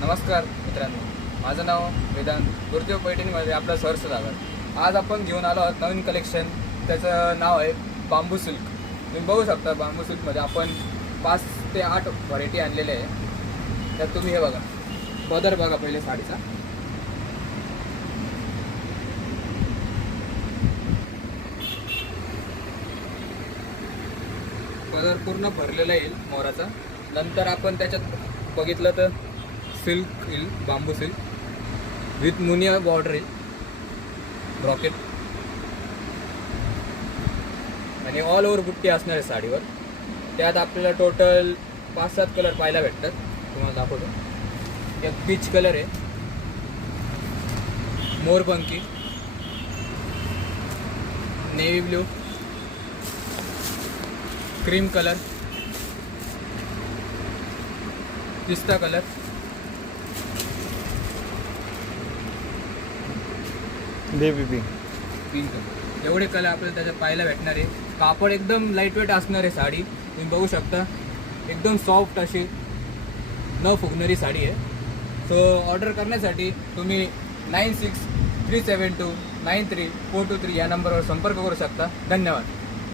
नमस्कार मित्रांनो, माझं नाव वेदांत. गुरुदेव पैठणीमध्ये आपलं सहर्ष स्वागत. आज आपण घेऊन आलो आहोत नवीन कलेक्शन. त्याचं नाव आहे बांबू सिल्क. तुम्ही बघू शकता बांबू सिल्कमध्ये आपण 5 ते 8 व्हरायटी आणलेले आहे. त्यात तुम्ही हे बघा, पदर बघा पहिले साडीचा. पदर पूर्ण भरलेला येईल मोराचा. नंतर आपण त्याच्यात बघितलं तर सिल्क येईल, बांबू सिल्क विथ मुनिया बॉर्डर येईल, ब्रॉकेट आणि ऑल ओव्हर बुट्टी असणार आहे साडीवर. त्यात आपल्याला टोटल 5-7 कलर पाहायला भेटतात. तुम्हाला दाखवतो. एक पीच कलर आहे, मोरपंखी, नेव्ही ब्ल्यू, क्रीम कलर, पिस्ता colour, baby pink. Pink colour. एवढे कलर आपल्याला त्याच्यात पाहायला भेटणार आहे. कापड एकदम लाईटवेट असणार आहे साडी. तुम्ही बघू शकता, एकदम सॉफ्ट अशी न फुगणारी साडी आहे. सो ऑर्डर करण्यासाठी तुम्ही 9637293423 या नंबरवर संपर्क करू शकता. धन्यवाद.